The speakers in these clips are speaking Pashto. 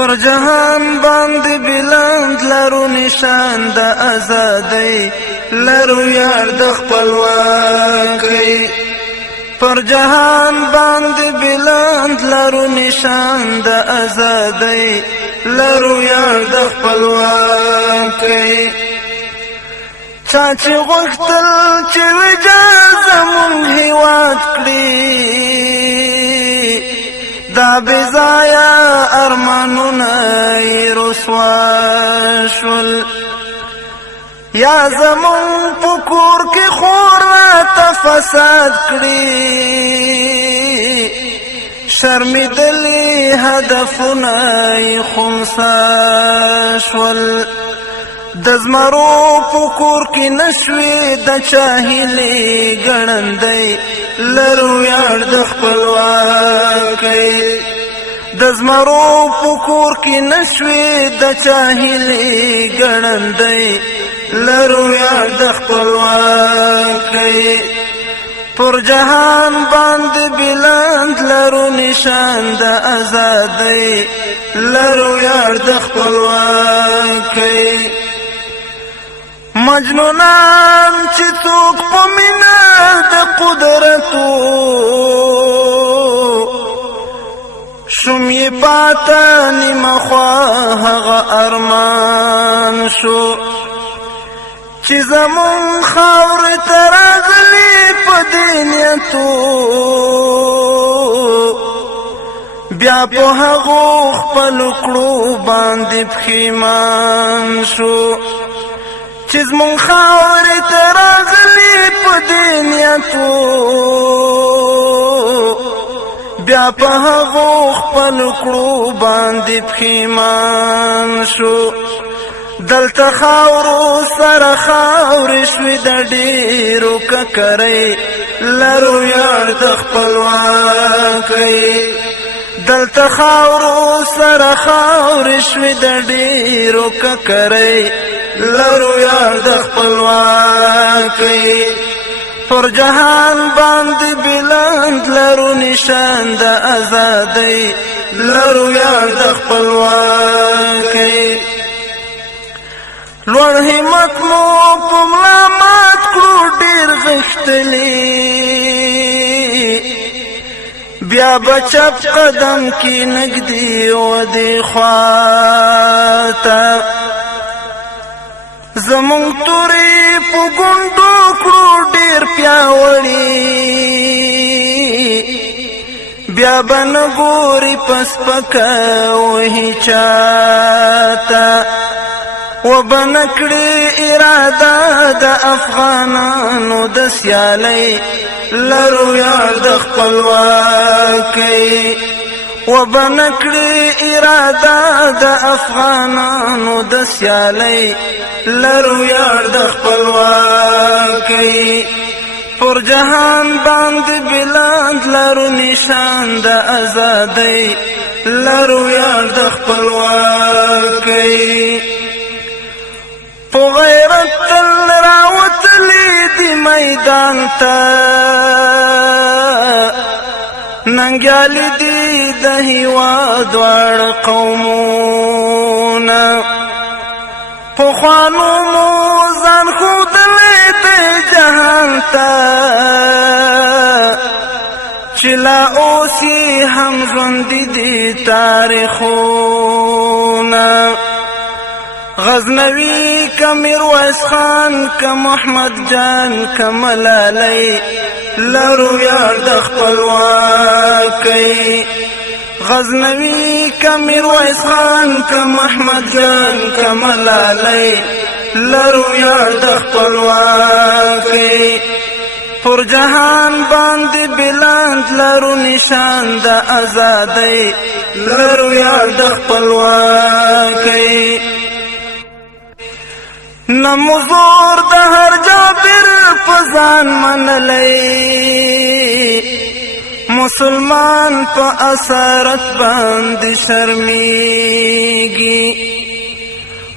پر جهان باندې بلند لرو نشان د ازادۍ لرو یار د خپلواکۍ پر جهان باندې بلند لرو نشان د ازادۍ لرو یار د خپلواکۍ چا چې غوښتل چې ویجاړ زموږ هېواد کړي دا بېځایه ارمانونه یې رسوا شول یا زموږ په کور کې خور راته فساد کړي شرمېدلي هدفونه یې خنثی شول د زمرو په کور کې نشوې د چا هیلې ګړندۍ لرو یار د خپلواکۍ د زمرو په کور کې نشوې د چا هیلې ګړندۍ لرو یار د خپلواکۍ پر جهان باندې بلند لرو نشان د ازادۍ لرو یار د خپلواکۍ مجنونان چې څوک په مینه د قدرتو شوم یې پاته نیمه خوا هغه ارمان شو چې زمون خاورې ته راغلي په دې نیتو بیا په هغو خپلو کړو باندې پښیمان شو چې زمون خاورې ته راغلي په دې نیتو بیا په هغو خپلو کړو باندې پښیمان شو دلته خاورو سره خاورې شوې د ډېرو ککرۍ لرو یار د خپلواکۍ دلته خاورو سره خاورې شوې د ډېرو ککرۍ لرو یار د خپلواکۍ پر جهان باندې بلند لرو نشان د ازادۍ لرو یار د خپلواکۍ لوړ همت مو په ملا مات کړو ډېر غښتلي بیا به چپ قدم کې نږدې ودې خواته زمونږ تورې په ګونډو کړو ډېر پیاوړي بیا به نه ګوري په سپکه وهي چاته وبه نه کړي اراده د افغانانو د سیالۍ لرو یار د خپلواکۍ وبه نه کړي اراده د افغانانو د سیالۍ لرو یار د خپلواکۍ پر جهان باندې بلند لرو نشان د ازادۍ لرو یار د خپلواکۍ په غیرت تل راوتلي دي میدان ته ننګیالي دي د هېواد واړه قومونه پخوانو مو ځان ښودلی دی جهان ته چې لا اوس یې هم ژوندي دي تاریخونه غزنوي که میرویس خان که محمد جان که ملالۍ لرو یار د خپلواکۍ غزنوي که میرویس خان که محمد جان که ملالۍ لرو یار د خپلواکۍ پر جهان باندې بلند لرو نشان د ازادۍ لرو یار د خپلواکۍ نمو زور د هر جابر په ځان منلی مسلمان په اسارت باندې شرمیږي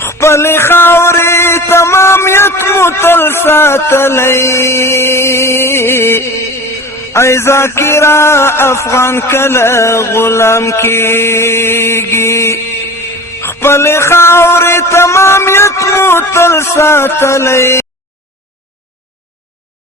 خپل خاورې تمامیت مو تل ساتلی ای ذاکرا افغان کله غلام کیږي خپل خاورې تمامیت مو تل ساتلی